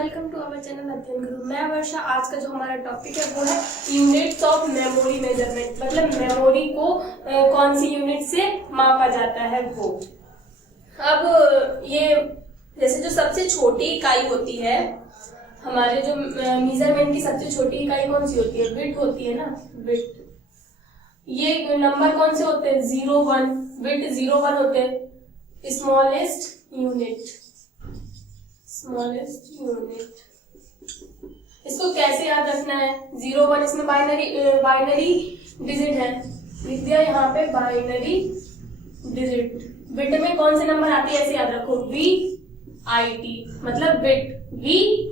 Welcome to our channel अध्ययन गुरु। मैं वर्षा। आज का जो हमारा टॉपिक है वो है यूनिट्स ऑफ मेमोरी मेजरमेंट, मतलब मेमोरी को कौन सी यूनिट से मापा जाता है वो। अब ये जैसे जो सबसे छोटी इकाई होती है, हमारे जो मेजरमेंट की सबसे छोटी इकाई कौन सी होती है? बिट होती है ना, बिट। ये नंबर कौन से होते हैं? 0 1, बिट 0 1 होते हैं। Smallest unit, smallest unit. इसको कैसे याद रखना है? 0 1 इसमें बाइनरी डिजिट है, लिख दिया यहाँ पे बाइनरी डिजिट। बिट में कौन से नंबर आते हैं ऐसे याद रखो, VIT, मतलब बिट V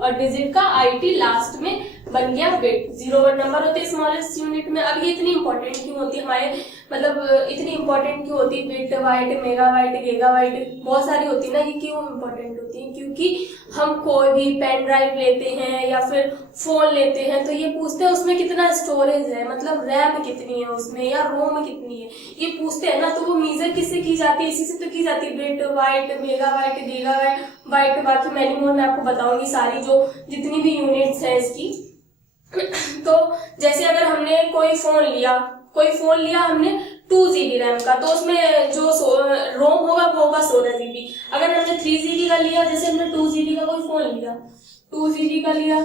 और डिजिट का IT लास्ट में बन गया बिट। 0 1 नंबर होते हैं स्मॉलेस्ट यूनिट में। अब ये इतनी इंपॉर्टेंट क्यों होती है हमारे, मतलब इतनी इंपॉर्टेंट क्यों होती है? बिट बाइट, मेगाबाइट, गीगाबाइट बहुत सारी होती है ना, ये क्यों इंपॉर्टेंट होती है? क्योंकि हम कोई भी पेन ड्राइव लेते हैं या फिर फोन लेते हैं तो ये पूछते हैं उसमें कितना स्टोरेज है, मतलब रैम कितनी है उसमें या रोम कितनी है, ये पूछते हैं ना। तो वो मेजर किससे की जाती है? इसी से तो की जाती है, bit byte, megabyte, gigabyte, byte. बाकी मैनी मोर मैं आपको बताऊंगी सारी जो जितनी भी यूनिट्स है इसकी। तो जैसे अगर हमने कोई फोन लिया हमने 2 GB रैम का, तो उसमें जो रोम होगा वो होगा 16 GB। अगर हमने 3 GB का लिया, जैसे हमने 2 GB का कोई फोन लिया, 2 GB का लिया,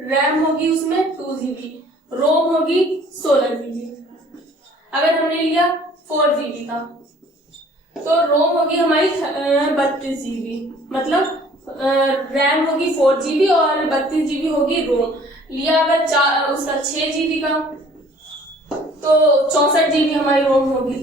रैम होगी उसमें 2 GB, रोम होगी 16 GB। अगर हमने लिया 4 GB का तो रोम होगी हमारी 32 GB, मतलब रैम होगी 4 GB और 32 GB होगी रोम। लिया अगर उसका 6 GB का तो 64 GB हमारी रोम होगी।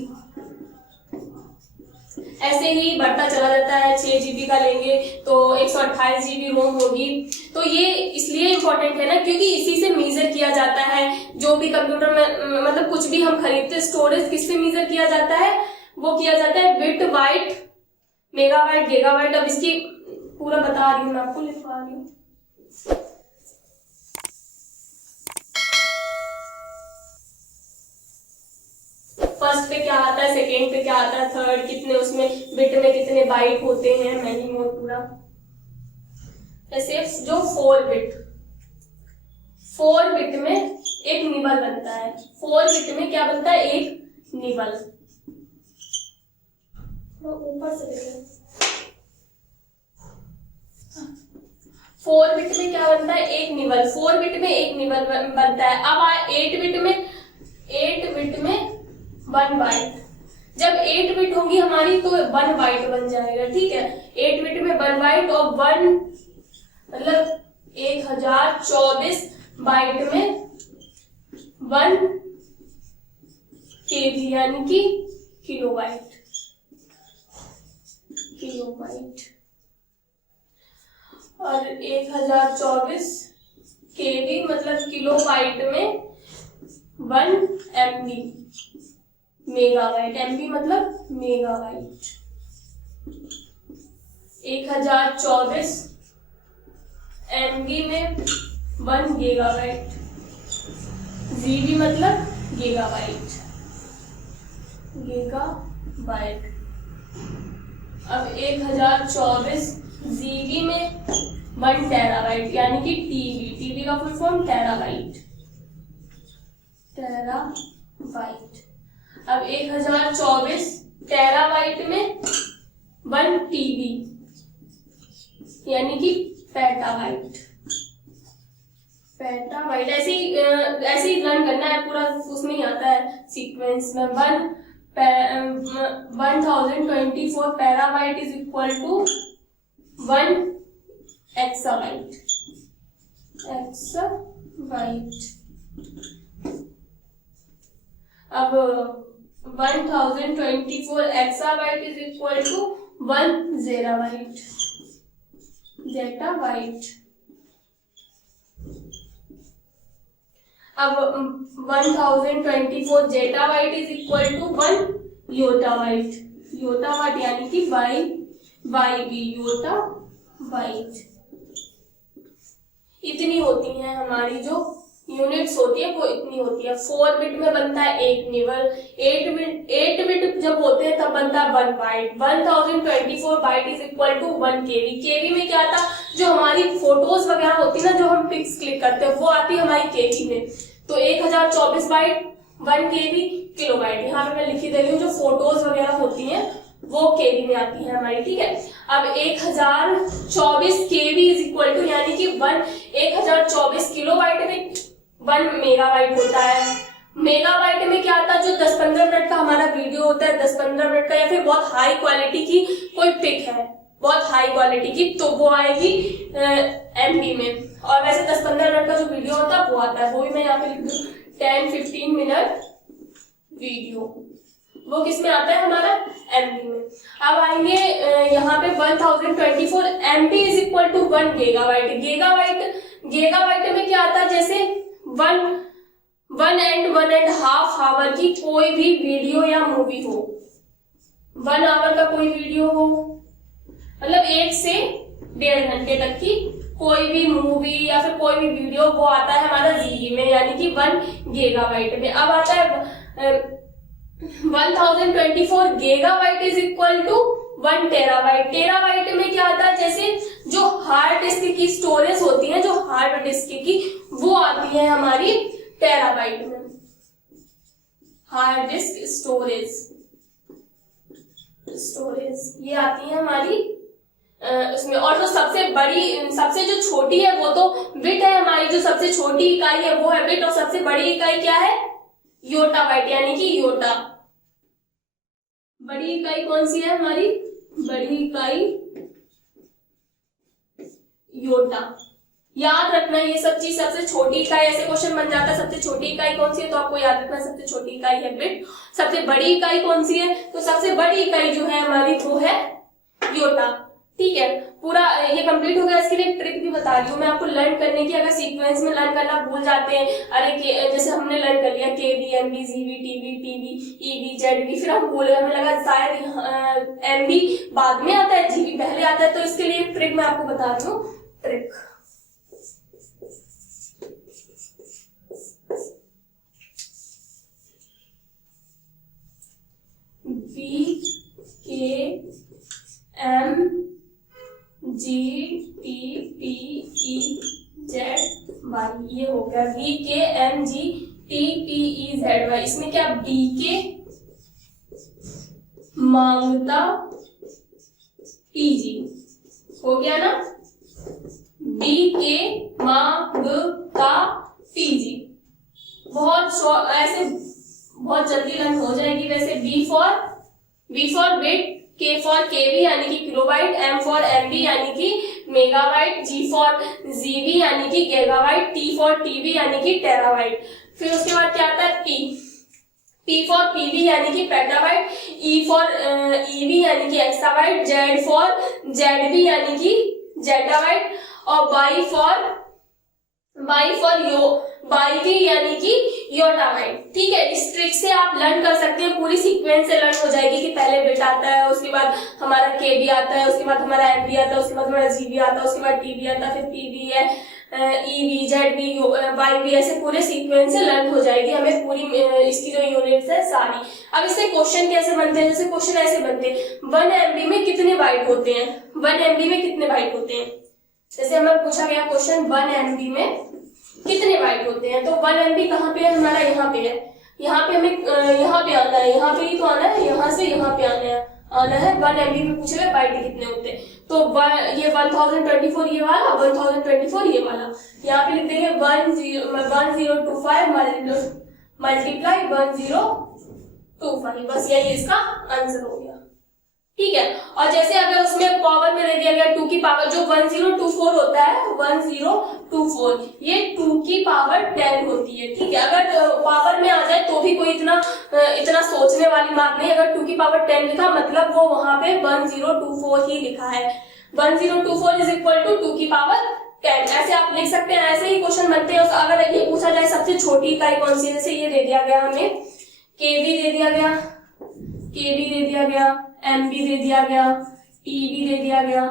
ऐसे ही बढ़ता चला जाता है, 6 GB का लेंगे तो 128 GB रोम होगी। तो ये इसलिए इम्पोर्टेंट है ना क्योंकि इसी से मेजर किया जाता है जो भी कंप्यूटर में, मतलब कुछ भी हम खरीदते, स्टोरेज किससे मेजर किया जाता है? वो किया जाता है बिट बाइट, मेगाबाइट, गीगाबाइट। अब इसकी पूरा बता रही हूँ मैं आपको, लिखवा रही हूँ। फर्स्ट पे क्या आता है, सेकेंड पे क्या आता है, थर्ड कितने, उसमें बिट में कितने बाइट होते हैं, मैनी मोर पूरा। ऐसे जो 4 बिट में एक निबल बनता है। 4 बिट में क्या बनता है? एक निबल। तो ऊपर से देखें, 4 बिट में क्या बनता है? एक निबल। 4 बिट में एक निबल बनता है। अब 8 बिट में 1 बाइट। जब 8 बिट होगी हमारी तो 1 बाइट बन जाएगा, ठीक है। 8 बिट में 1 बाइट और 1 मतलब 1024 बाइट में 1 KB यानी कि किलोबाइट। और 1024 KB मतलब किलोबाइट में 1 MB, मेगाबाइट। MB मतलब मेगाबाइट। 1024 MB में 1 गीगाबाइट। GB मतलब गीगाबाइट। अब 1024 GB में 1 टेराबाइट यानी कि TB का फुल फॉर्म टेराबाइट। अब 1024 टेराबाइट में 1 TB यानी कि पेटाबाइट। ऐसे ही लर्न करना है पूरा, उसमें ही आता है सीक्वेंस में। 1024 petabyte is equal to 1 exabyte. अब 1024 exabyte is equal to 1 zettabyte. अब 1024 zettabyte is equal to 1 yottabyte यानी कि YB, योटाबाइट। इतनी होती है हमारी जो यूनिट्स होती है, वो इतनी होती है। 4 बिट में बनता है एक निबल। 8 बिट जब होते हैं तब बनता है 1 byte. 1024 byte is equal to 1 KB. KB में क्या था, जो हमारी फोटोज वगैरह होती है ना, जो हम पिक्स क्लिक करते हैं, वो आती है हमारी केबी में। तो 1024 बाइट 1 केबी किलो बाइट। यहाँ पे मैं लिखी दे रही हूँ, जो फोटोज वगैरह होती हैं वो केबी में आती है हमारी, ठीक है। अब 1024 केबी इज इक्वल टू, यानी कि 1024 किलो बाइट में 1 मेगाबाइट होता है। मेगाबाइट में क्या आता है, जो 10-15 मिनट का हमारा वीडियो होता है, 10-15 मिनट का, या फिर बहुत हाई क्वालिटी की कोई पिक है, बहुत हाई क्वालिटी की, तो वो आएगी एमबी में। और वैसे 10-15 मिनट का जो वीडियो होता है वो आता है, वो भी मैं यहाँ पे लिख दूँ 10-15 मिनट वीडियो, वो किस में आता है हमारा एमबी में। अब आएंगे यहाँ पे 1024 MB is equal to 1 gigabyte. Gigabyte में क्या आता है, जैसे 1 and 1.5 आवर की कोई भी वीडियो या मूवी हो, 1 आवर का कोई वीडियो हो, मतलब 1 से 1.5 घंटे तक की कोई भी मूवी या फिर कोई भी वीडियो, वो आता है हमारा जीबी में, यानी कि 1 गीगाबाइट में। अब आता है 1024 gigabyte is equal to 1 terabyte. Terabyte में क्या आता है, जैसे जो हार्ड डिस्क की स्टोरेज होती है, जो हार्ड डिस्क की, वो आती है हमारी टेराबाइट में। हार्ड डिस्क स्टोरेज ये आती है हमारी उसमें। और जो सबसे बड़ी, सबसे जो छोटी है वो तो बिट है हमारी, जो सबसे छोटी इकाई है वो है बिट, और सबसे बड़ी इकाई क्या है, योटाबाइट, यानी कि योटा। बड़ी इकाई कौन सी है हमारी, बड़ी इकाई योटा। याद रखना ये सब चीज। सबसे छोटी इकाई, ऐसे क्वेश्चन बन जाता है सबसे छोटी इकाई कौन सी है, तो आपको याद रखना सबसे छोटी इकाई है बिट। सबसे बड़ी इकाई कौन सी है, तो सबसे बड़ी इकाई जो है हमारी वो है योटा, ठीक है। पूरा ये कंप्लीट हो गया। इसके लिए ट्रिक भी बता रही हूँ मैं आपको लर्न करने की। अगर सीक्वेंस में लर्न करना भूल जाते हैं, अरे जैसे हमने लर्न कर लिया KB, MB, GB, TB, PB, EB, ZB, फिर हम बोले, हमें लगा शायद एमबी बाद में आता है, जीबी पहले आता है, तो इसके लिए ट्रिक मैं आपको बता रही हूँ। Trick B K M G T P E Z Y, ये हो गया B K M G T P E Z Y. इसमें क्या, बी के मांगता पीजी हो गया ना, बी के मांगता पीजी। बहुत ऐसे बहुत जल्दी लर्न हो जाएगी। वैसे बी फॉर बिट, के फॉर केबी यानी कि किलोबाइट, एम फॉर एमबी यानी कि मेगाबाइट, जी फॉर जीबी यानी कि गीगाबाइट, टी फॉर टीबी यानी कि टेराबाइट। फिर उसके बाद क्या आता है, पी फॉर पीबी यानी कि पेटाबाइट, ई फॉर ईबी यानी कि एक्साबाइट, जेड फॉर जेडबी यानी कि जेटाबाइट, और वाई फॉर बाईबी यानी कि योटाबाइट, ठीक है। इस ट्रिक से आप लर्न कर सकते हैं, पूरी सीक्वेंस से लर्न हो जाएगी कि पहले बिट आता है, उसके बाद हमारा केबी आता है, उसके बाद हमारा एमबी आता है, उसके बाद हमारा जीबी आता है, उसके बाद टीबी आता है, फिर पीबी है, ईबी, जेडबी, वाईबी, ऐसे पूरे सीक्वेंस से लर्न हो जाएगी हमें पूरी इसकी जो यूनिट्स है सारी। अब इससे क्वेश्चन कैसे बनते हैं, जैसे क्वेश्चन ऐसे बनते हैं, 1 एमबी में कितने बाइट होते हैं, 1 एमबी में कितने बाइट होते हैं। जैसे हमें पूछा गया क्वेश्चन 1 एमबी में कितने बाइट होते हैं, तो 1 एमबी कहाँ पे है हमारा, यहाँ पे है। यहाँ पे हमें यहाँ पे आना है, यहाँ पे ही तो आना है, यहाँ से यहाँ पे आना है। 1 एमबी में पूछे गए बाइट कितने होते हैं, तो ये 1024 ये वाला, 1024 ये वाला, यहाँ पे लिख देंगे 1025 मल्टीप्लाई 1025, बस यही इसका आंसर हो गया, ठीक है। और जैसे अगर उसमें पावर में दे दिया गया 2 की पावर, जो 1024 होता है 1024, ये 2 की पावर 10 होती है, ठीक है। अगर पावर में आ जाए तो भी कोई इतना सोचने वाली बात नहीं। अगर 2 की पावर 10 लिखा मतलब वो वहां पे 1024 ही लिखा है। 1024 इज इक्वल टू 2 की पावर 10, ऐसे आप लिख सकते हैं। ऐसे ही क्वेश्चन बनते हैं। अगर ये पूछा जाए सबसे छोटी इकाई कौन सी है, जैसे ये दे दिया गया हमें, केबी दे दिया गया, एमबी दे दिया गया, टीबी दे दिया गया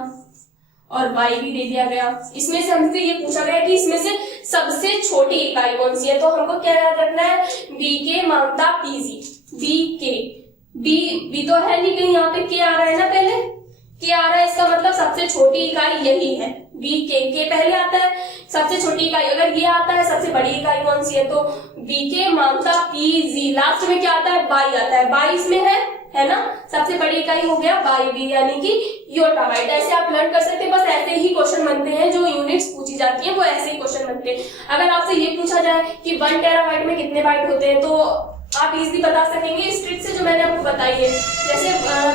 और वाई भी दे दिया गया। इसमें से हमसे ये पूछा गया कि इसमें से सबसे छोटी इकाई कौन सी है, तो हमको क्या याद रखना है, बी के मांगता पीजी। बी बी तो है नहीं कहीं, यहाँ पे के आ रहा है ना, पहले के आ रहा है, इसका मतलब सबसे छोटी इकाई यही है, बी के पहले आता है, सबसे छोटी इकाई अगर ये आता है, सबसे बड़ी इकाई कौन सी है, तो बी के मामता पी जी, लास्ट में क्या आता है, बाई आता है, बाई इसमें है ना, सबसे बड़ी इकाई हो गया बाई बी यानी कि योटा बाइट। ऐसे आप लर्न कर सकते हैं, बस ऐसे ही क्वेश्चन बनते हैं, जो यूनिट्स पूछी जाती है वो ऐसे ही क्वेश्चन बनते हैं। अगर आपसे ये पूछा जाए कि 1 टेराबाइट में कितने बाइट होते हैं, तो आप इजीली बता सकेंगे इस ट्रिक से जो मैंने आपको बताई है। जैसे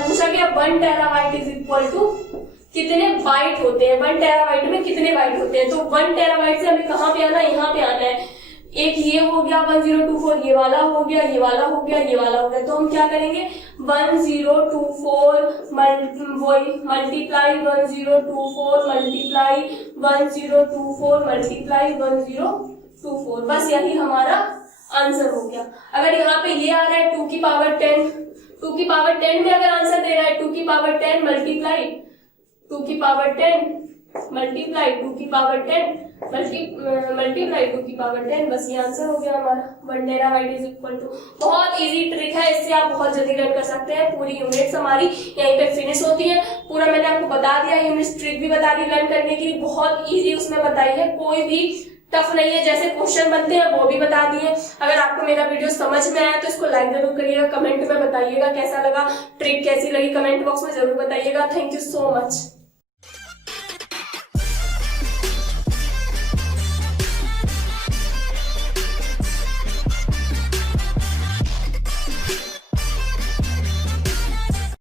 पूछा गया 1 टेराबाइट इज इक्वल टू कितने बाइट होते हैं, 1 टेराबाइट में कितने बाइट होते हैं, तो 1 टेराबाइट से हमें कहाँ पे आना है, यहाँ पे आना है। एक ये हो गया 1024, ये वाला हो गया, ये वाला हो गया, ये वाला हो गया, तो हम क्या करेंगे 1024 मल्टीप्लाई 1024 मल्टीप्लाई 1024 मल्टीप्लाई 1024, बस यही हमारा आंसर हो गया। अगर यहाँ पे ये आ रहा है 2 की पावर 10, 2 की पावर 10 में अगर आंसर दे रहा है 2 की पावर 10 मल्टीप्लाई 2 की पावर 10 मल्टीप्लाई 2 की पावर 10 मल्टीप्लाई 2 की पावर 10, बस ये आंसर हो गया हमारा 1 टेराबाइट इज इक्वल टू। बहुत इजी ट्रिक है, इससे आप बहुत जल्दी लर्न कर सकते हैं। पूरी यूनिट्स हमारी यहीं पे फिनिश होती है। पूरा मैंने आपको बता दिया, यूनिट्स ट्रिक भी बता दी लर्न करने की, बहुत इजी उसमें बताई है, कोई भी टफ नहीं है, जैसे क्वेश्चन बनते हैं वो भी बता दिए। अगर आपको मेरा वीडियो समझ में आया तो इसको लाइक जरूर करिएगा, कमेंट में बताइएगा कैसा लगा, ट्रिक कैसी लगी, कमेंट बॉक्स में जरूर बताइएगा। Thank you so much.